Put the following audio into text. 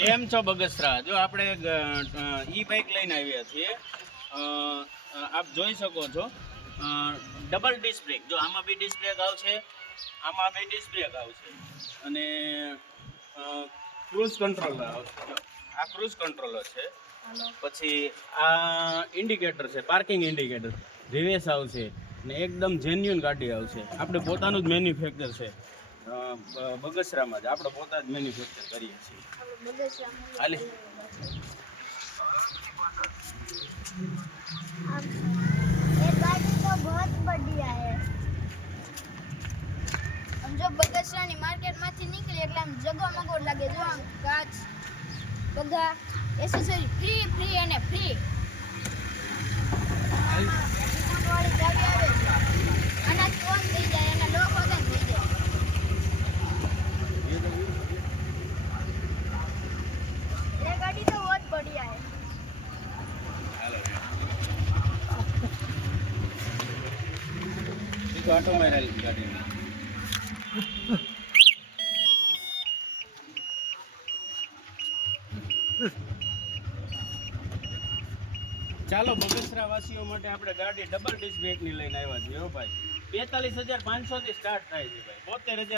કેમ છો બગસરા? જો આપણે ઈ બાઇક લઈને આવ્યા છીએ. આપ જોઈ શકો છો ડબલ ડિસ્ક બ્રેક. જો આમાં બી ડિસ્ક બ્રેક આવશે, આમાં બી ડિસ્ક બ્રેક આવશે અને ક્રૂઝ કંટ્રોલર આવશે. જો આ ક્રૂઝ કંટ્રોલર છે. પછી આ ઇન્ડિકેટર છે, પાર્કિંગ ઇન્ડિકેટર. રિવેસ આવશે ને એકદમ જેન્યુઅન ગાડી આવશે. આપણે પોતાનું જ મેન્યુફેક્ચર છે બગસરામાં જ. આપણે પોતા જ મેન્યુફેક્ચર કરીએ છીએ. હાલે ये गाड़ी तो बहुत बढ़िया है। हम जो बगसरानी मार्केट માંથી નીકળી એટલે આમ જગમગો લાગે. જો આમ કાચ બગા એસેસરી ફ્રી અને ફ્રી. વાળી ગાડી આવે છે, આના કોણ થઈ જાય, એના લોક વગર થઈ જાય. ये गाड़ी तो बहुत बढ़िया है. આટો મારેલી ગાડી. ચાલો બગસરા વાસીઓ માટે આપણે ગાડી ડબલ ડિસ્ક બ્રેકની લઈને આવ્યા છીએ. હો ભાઈ, 45,500 થી સ્ટાર્ટ થાય છે ભાઈ. 72,000